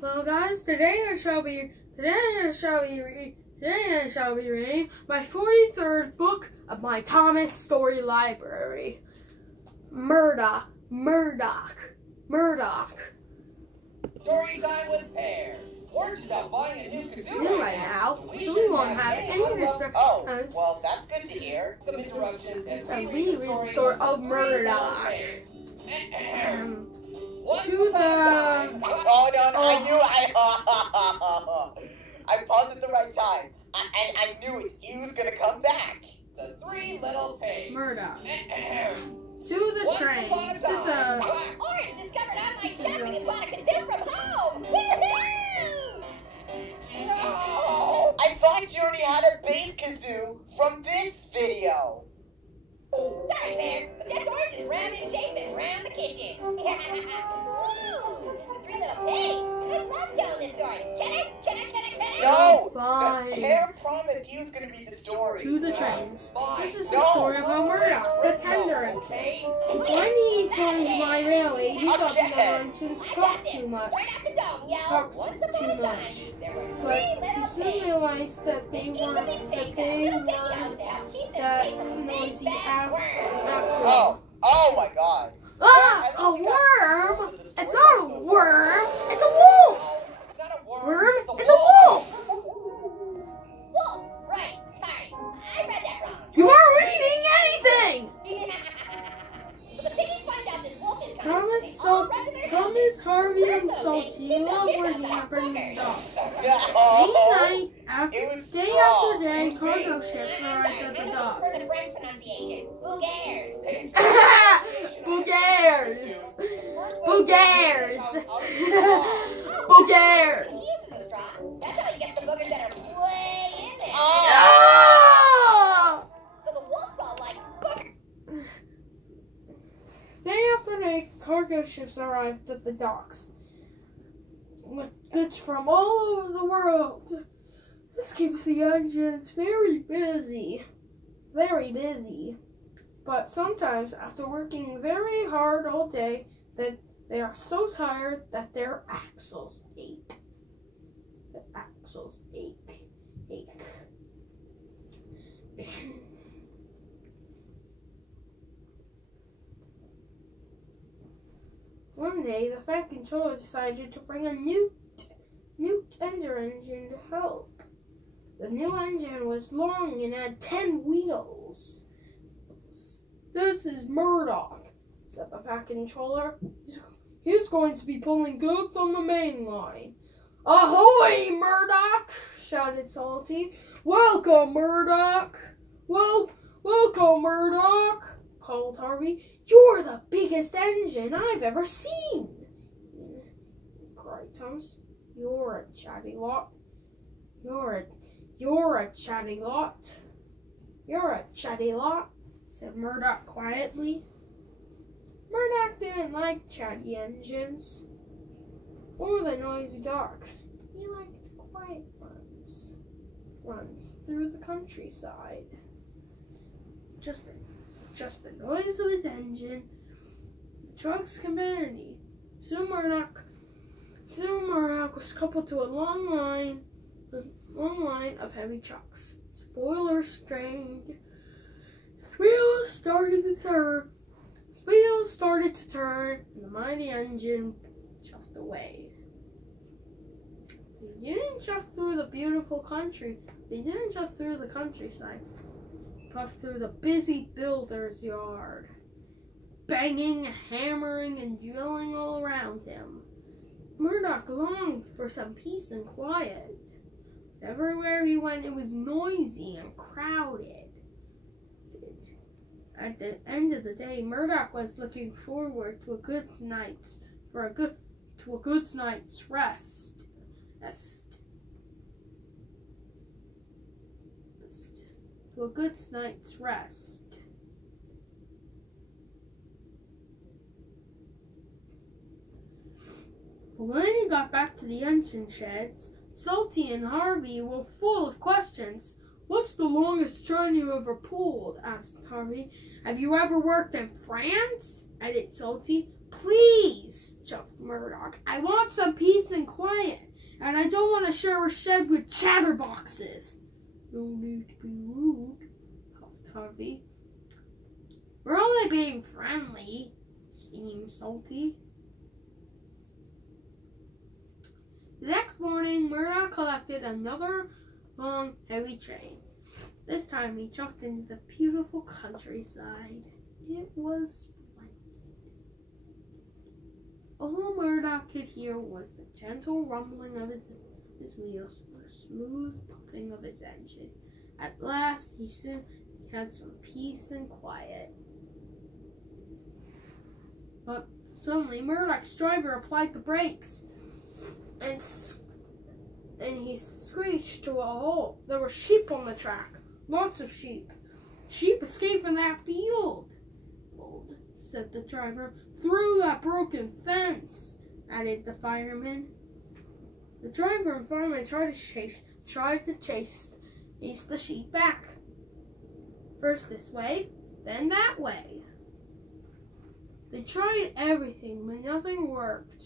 Hello guys, today I shall be reading my 43rd book of my Thomas Story Library. Murdoch. Story time with Pear. We're just out buying a new kazoo Right now, so we won't have any restrictions. Oh, well, that's good to hear. Some interruptions as we read the story of Murdoch. Once upon a time. Oh no, I knew I paused at the right time. I knew it. He was gonna come back. The three little pigs. Murdoch. To the Once train. upon a This time. Orange discovered online shopping and bought a kazoo from home! Woohoo! No! I thought you already had a bass kazoo from this video. Sorry, Bear, but this orange is round in shape and round the kitchen. Ooh, the three little pigs. I love telling this story. Can I? No! Fine. Pear promised he was going to be the story. To the trains. Fine. This is the story about Murdoch, the tender. Okay? When he joined my rally, he thought the Americans talked too much. Turn out the dome, yo. Talked Once too upon a much. time, there were But three he little soon pigs. realized that they Each of these pigs had a little piggy house to help keep them that safe from a big noisy bad worm. Oh my God. Ah, a worm? It's not a worm. It's a wolf. It's not a worm. Worm? It's a It's a wolf. wolf. Wolf, right, sorry. I read that wrong. You aren't reading anything. So the piggies find out this wolf is coming. Thomas, They all run to their houses. Harvey, Where's and the Salty pig? love His working house on out bringing fuckers. dogs. Day It was after strong. day, cargo I'm ships sorry, arrived at the I'm looking docks. for the French pronunciation. Who cares? Who cares? Who cares? Who cares? He uses a straw. That's how he gets the boogers that are way in there. Ah! So the wolf's all like, booger. Day after day, cargo ships arrived at the docks with goods from all over the world. This keeps the engines very busy. Very busy. But sometimes, after working very hard all day, that they are so tired that their axles ache. The axles ache. One day, the Fat Controller decided to bring a new tender engine to help. The new engine was long and had 10 wheels. This is Murdoch, said the Fat Controller. He's going to be pulling goods on the main line. Ahoy, Murdoch! Shouted Salty. Welcome, Murdoch! Welcome, Murdoch! Called Harvey. You're the biggest engine I've ever seen! Cried Thomas. You're a chatty lot. You're a chatty lot. You're a chatty lot, said Murdoch quietly. Murdoch didn't like chatty engines or the noisy docks. He liked quiet runs through the countryside. Just the noise of his engine, the truck's community. Soon Murdoch was coupled to a long line of heavy trucks. Spoilers strained. Wheels started to turn, and the mighty engine chuffed away. They didn't chuff through the beautiful country. They didn't chuff through the countryside. Puffed through the busy builder's yard, banging, hammering, and drilling all around him. Murdoch longed for some peace and quiet. Everywhere he went, it was noisy and crowded. At the end of the day, Murdoch was looking forward to a good night's rest. To a good night's rest. When he got back to the engine sheds, Salty and Harvey were full of questions. "What's the longest train you ever pulled?" asked Harvey. "Have you ever worked in France?" added Salty. Please, chuckled Murdoch. I want some peace and quiet, and I don't want to share a shed with chatterboxes. No need to be rude, huffed Harvey. We're only being friendly, steamed Salty. The next morning, Murdoch collected another long, heavy train. This time he chucked into the beautiful countryside. It was splendid. All Murdoch could hear was the gentle rumbling of his wheels, the smooth puffing of his engine. At last, he soon had some peace and quiet. But suddenly, Murdoch's driver applied the brakes, and he screeched to a halt. There were sheep on the track, lots of sheep. Sheep escaped from that field, said the driver. Through that broken fence, added the fireman. The driver and fireman tried to chase the sheep back. First this way, then that way. They tried everything, but nothing worked.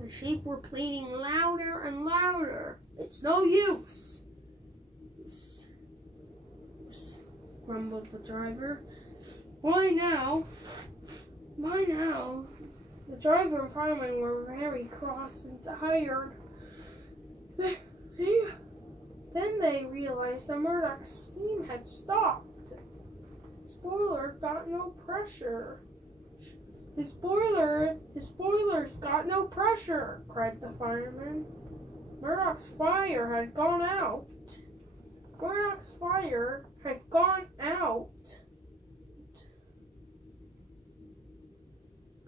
The sheep were pleading louder and louder. It's no use, grumbled the driver. By now, the driver and fireman were very cross and tired. Then they realized that Murdoch's steam had stopped. Spoiler got no pressure. His boilers got no pressure, cried the fireman. Murdoch's fire had gone out.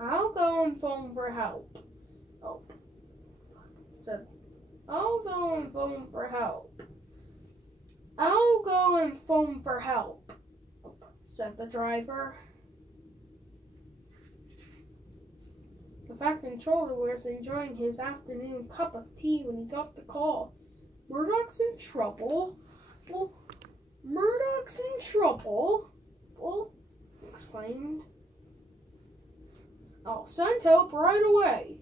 I'll go and phone for help. I'll go and phone for help, said the driver. The Fat Controller was enjoying his afternoon cup of tea when he got the call. Murdoch's in trouble? Well, Murdoch's in trouble? Well, exclaimed. I'll send help right away.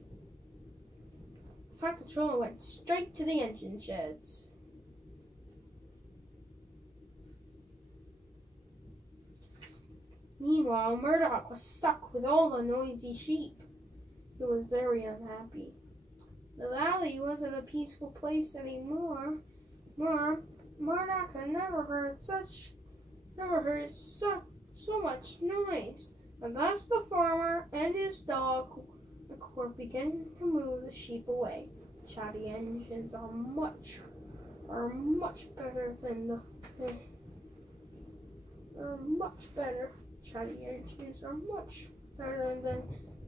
The Fat Controller went straight to the engine sheds. Meanwhile, Murdoch was stuck with all the noisy sheep. He was very unhappy. The valley wasn't a peaceful place anymore. Murdoch had never heard so much noise. And thus the farmer and his dog were beginning to move the sheep away. Chatty engines are much better than Chatty engines are much better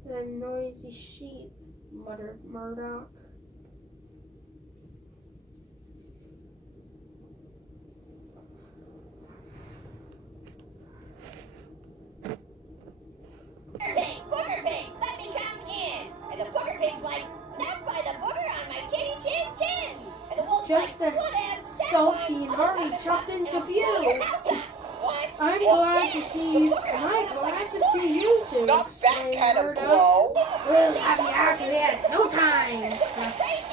than noisy sheep, muttered Murdoch. Booger pig, let me come in. And the booger pig's like, not by the booger on my chinny chin chin. And the wolf's Just like, then, whatever. Salty and Harvey chucked into view. I'm glad to see you two. Not that kind of Murdoch. blow. We'll have you out of here in no time.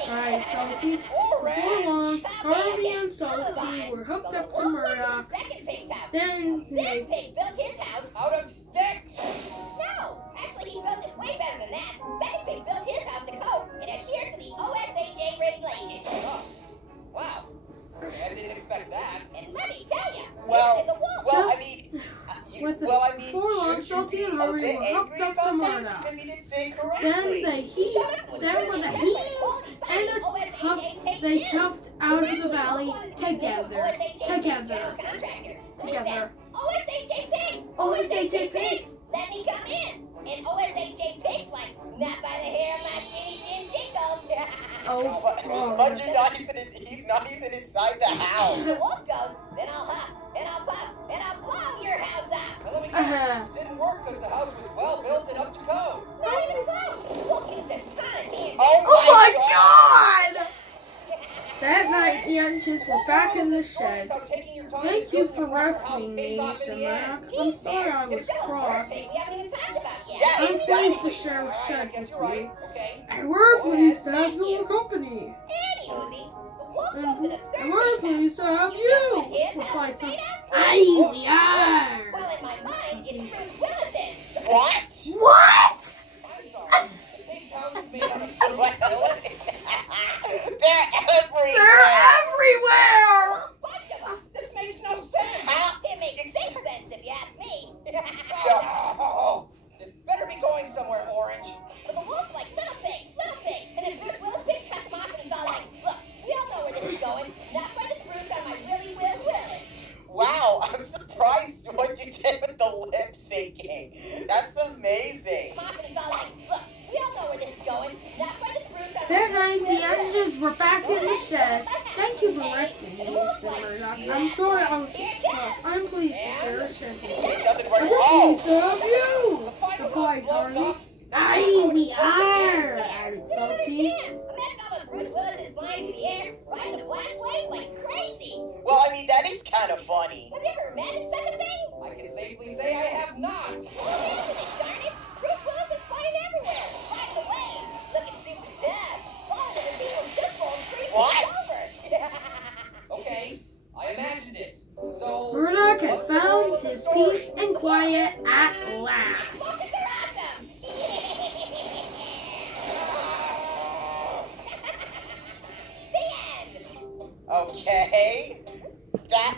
Cried Salty. Before long, Harvey and Salty were hooked up to Murdoch. Then This pig built his house Out of sticks. No, actually he built it way better than that. Second pig built his house to code and adhere to the OSHA regulations. Oh, wow. I didn't expect that. And let me tell you, Well, the wolf. Just- I mean, before long, should Salty you and be a Harvey bit were hooked angry up to about that? Murdoch. Because he didn't say it Then correctly. the heave and the huff, they chuffed out of the valley together. OSHA pig! OSHA pig! Let me come in! And OSHA pig's like, not by the hair of my skinny shin shingles. But he's not even inside the house. The wolf goes, then I'll huff, then I'll puff, then I'll blow your house up. Now let me guess, it didn't work because the house was well built and up to code. Not even close. The wolf used a ton of TNT. Oh my God! That night, the engines were back in the sheds. Thank you for rescuing me, Mr. Murdoch. I'm sorry I was cross. I'm pleased to share a shed with you. And we're pleased to have your company. And we're pleased to have you, replied Tom. Aye, we are. Well, in my mind, it's Bruce Willis's. What? What? I'm sorry. The pig's house is made out of sweat. They're everywhere. They're everywhere. A bunch of them. This makes no sense. It makes 6 cents if you ask me. Oh, this better be going somewhere, Orange. So the wolf's like, little pig. And then Bruce Willis pig cuts him off and is all like, look, we all know where this is going. Not friend of Bruce on my Willy Will Willis. Wow, I'm surprised what you did with the lip syncing. That's amazing. Cuts him off and is all like, look, we all know where this is going. Not friend of Bruce on That my night, Willy the Will Willis. engines were back in the sheds. Thank you for rescuing me, Mr. Murdoch. I'm sorry I was cross. I'm pleased to share a shed with you. It doesn't work. And we're Oh, pleased to have you, the final replied gloves Harvey. off. Aye, we are, added I don't Salty. understand. Imagine all those Bruce Willises flying through the air, riding the blast wave like crazy. Well, I mean, that is kind of funny. Have you ever imagined such a thing? I can safely say I have not. Imagine it, darn it. Bruce Willis is flying everywhere, riding the waves, looking super tough, falling over people's soup bowls, cruising What? over. Okay, I imagined it. So, Murdoch had what's the moral found of the his story? peace and quiet at last. Explosions are awesome. The end. Okay, that